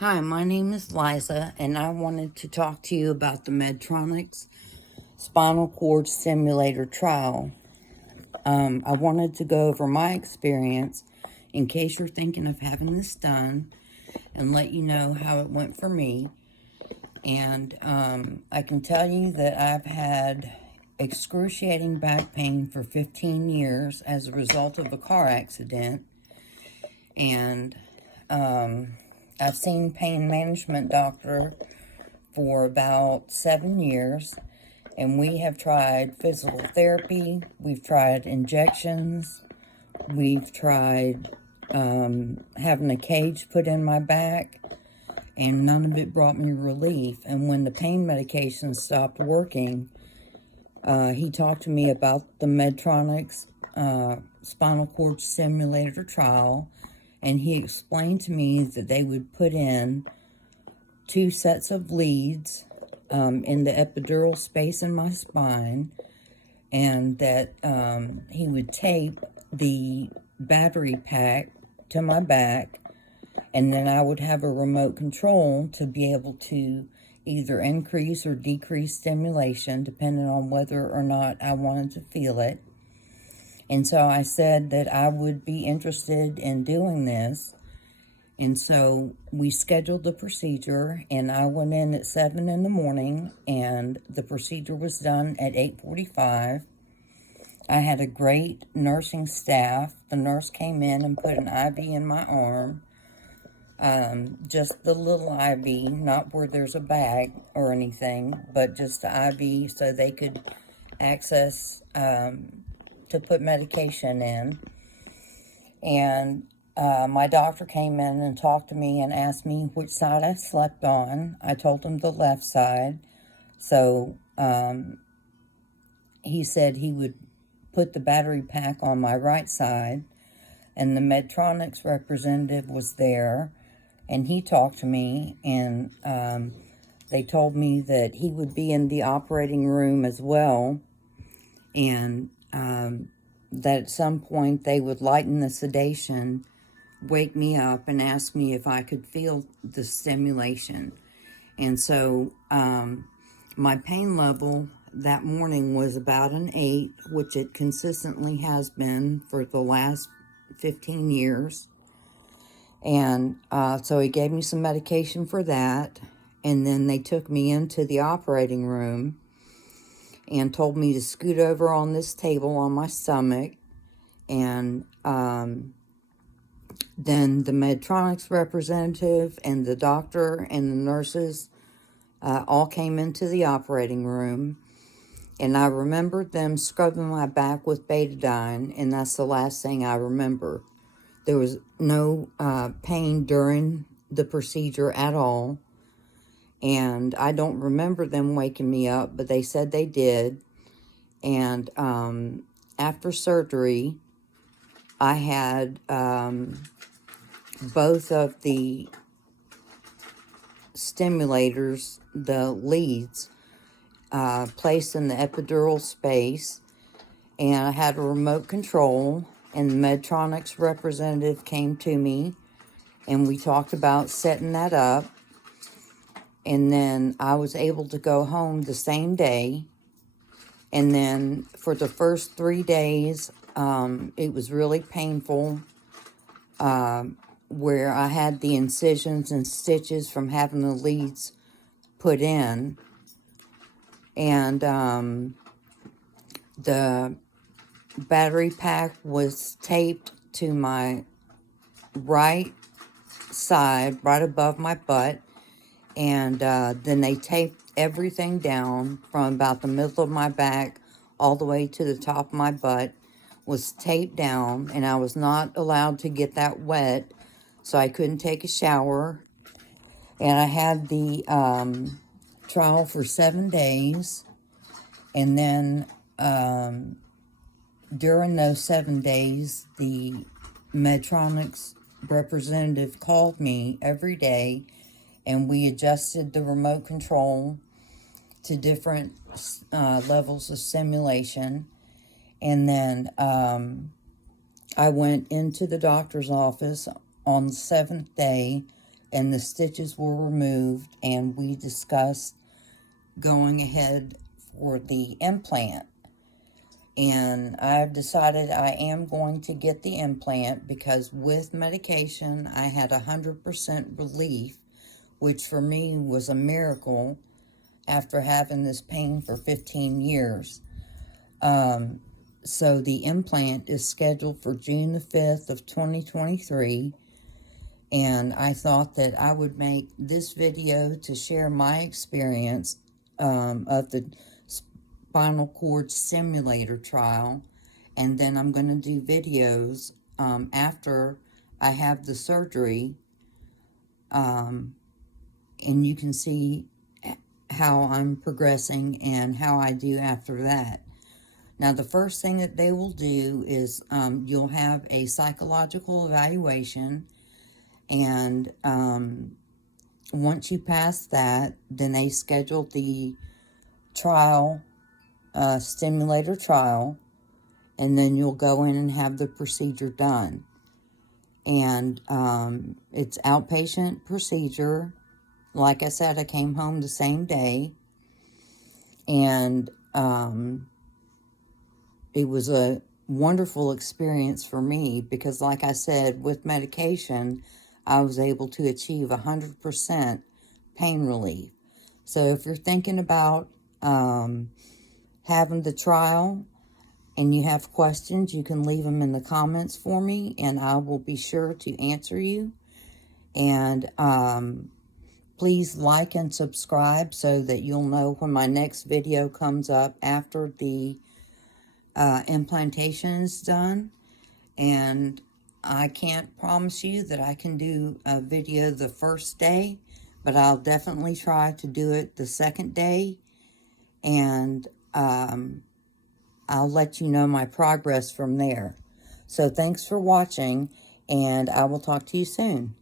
Hi, my name is Liza, and I wanted to talk to you about the Medtronic Spinal Cord Stimulator trial. I wanted to go over my experience in case you're thinking of having this done and let you know how it went for me. And I can tell you that I've had excruciating back pain for 15 years as a result of a car accident. And I've seen pain management doctor for about 7 years, and we have tried physical therapy, we've tried injections, we've tried having a cage put in my back, and none of it brought me relief. And when the pain medication stopped working, he talked to me about the Medtronic Spinal Cord Stimulator trial, and he explained to me that they would put in 2 sets of leads in the epidural space in my spine, and that he would tape the battery pack to my back, and then I would have a remote control to be able to either increase or decrease stimulation depending on whether or not I wanted to feel it. And so I said that I would be interested in doing this. And so we scheduled the procedure, and I went in at 7 in the morning, and the procedure was done at 8:45. I had a great nursing staff. The nurse came in and put an IV in my arm, just the little IV, not where there's a bag or anything, but just the IV so they could access to put medication in. And my doctor came in and talked to me and asked me which side I slept on. I told him the left side. So he said he would put the battery pack on my right side. And the Medtronic representative was there, and he talked to me, and they told me that he would be in the operating room as well, and that at some point they would lighten the sedation, wake me up, and ask me if I could feel the stimulation. And so my pain level that morning was about an 8, which it consistently has been for the last 15 years. And so he gave me some medication for that, and then they took me into the operating room and told me to scoot over on this table on my stomach. And then the Medtronic representative and the doctor and the nurses all came into the operating room. And I remembered them scrubbing my back with betadine, and that's the last thing I remember. There was no pain during the procedure at all. And I don't remember them waking me up, but they said they did. And after surgery, I had both of the stimulators, the leads, placed in the epidural space. And I had a remote control, and the Medtronic representative came to me, and we talked about setting that up. And then I was able to go home the same day. And then for the first 3 days, it was really painful, where I had the incisions and stitches from having the leads put in. And the battery pack was taped to my right side, right above my butt. And then they taped everything down from about the middle of my back all the way to the top of my butt, was taped down, and I was not allowed to get that wet, so I couldn't take a shower. And I had the trial for 7 days, and then during those 7 days, the Medtronic representative called me every day, and we adjusted the remote control to different levels of stimulation. And then I went into the doctor's office on the 7th day and the stitches were removed, and we discussed going ahead for the implant. And I've decided I am going to get the implant because with medication, I had 100% relief, which for me was a miracle after having this pain for 15 years. So the implant is scheduled for June the 5th of 2023. And I thought that I would make this video to share my experience of the spinal cord stimulator trial, and then I'm going to do videos after I have the surgery, and you can see how I'm progressing and how I do after that. Now, the first thing that they will do is you'll have a psychological evaluation, and once you pass that, then they schedule the trial, stimulator trial, and then you'll go in and have the procedure done. And it's outpatient procedure. Like I said, I came home the same day, and it was a wonderful experience for me because, like I said, with medication, I was able to achieve 100% pain relief. So if you're thinking about having the trial and you have questions, you can leave them in the comments for me, and I will be sure to answer you. And please like and subscribe so that you'll know when my next video comes up after the implantation is done. And I can't promise you that I can do a video the first day, but I'll definitely try to do it the second day, and I'll let you know my progress from there. So thanks for watching, and I will talk to you soon.